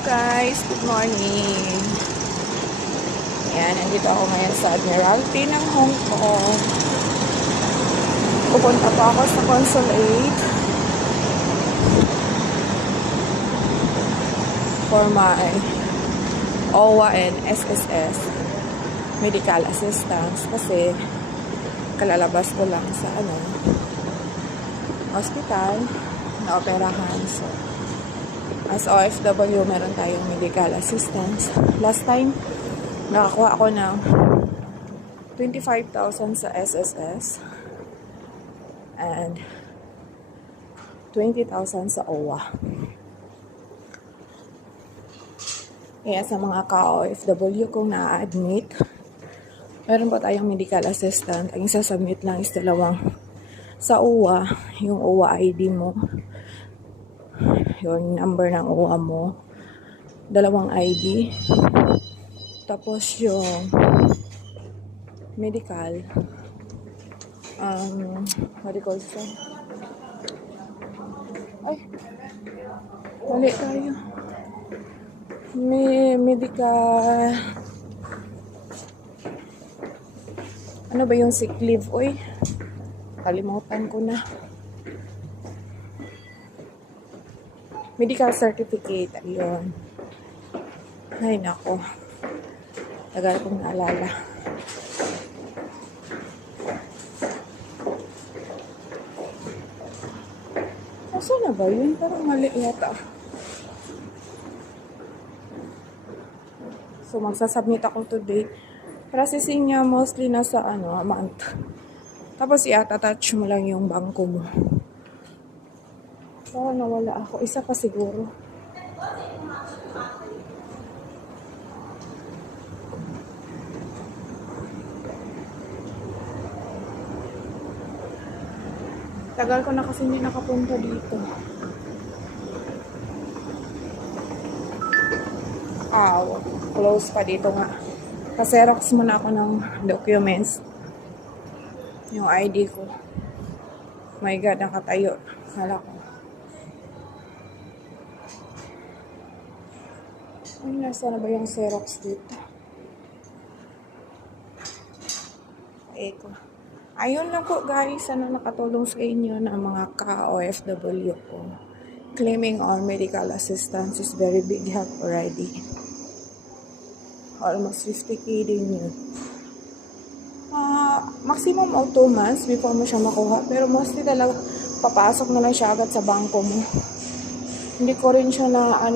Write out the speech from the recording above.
Guys, good morning. Ayan, nandito ako ngayon sa Admiralty ng Hong Kong. Pupunta pa ako sa consulate for my OWA and SSS medical assistance kasi kalalabas ko lang sa hospital na operahan. So, as OFW, meron tayong medical assistance. Last time, nakakuha ako ng 25,000 sa SSS and 20,000 sa OWA. Kaya sa mga ka-OFW kung na-admit, meron pa tayong medical assistant. Ang isasubmit lang is dalawang sa OWA, yung OWA ID mo, yung number ng OWA mo, dalawang ID, tapos yung medical, what do you call it? Ay, mali tayo. May medical, ano ba yung sick leave? Uy, kalimutan ko na. Medical certificate, ayun. Ay, nako. Tagal kong naalala. Asa na ba yun? Parang mali yata. So, magsasubmit ako today. Processing niya mostly nasa a month. Tapos, i-attach mo lang yung bangko mo. Parang nawala ako. Isa pa siguro. Tagal ko na kasi hindi nakapunta dito. Close pa dito nga. Kaserox muna ako ng documents. Yung ID ko. My God, nakatayo. Kala ko. Ay, nasa na ba yung Xerox dito? Eko. Ayun lang po guys, sana nakatulong sa inyo na mga ka-OFW ko. Claiming our medical assistance is very big help already. Almost 50k din yun. Maximum of 2 months before mo siya makuha. Pero mostly talaga, papasok na lang siya agad sa bangko mo. Hindi ko rin siya na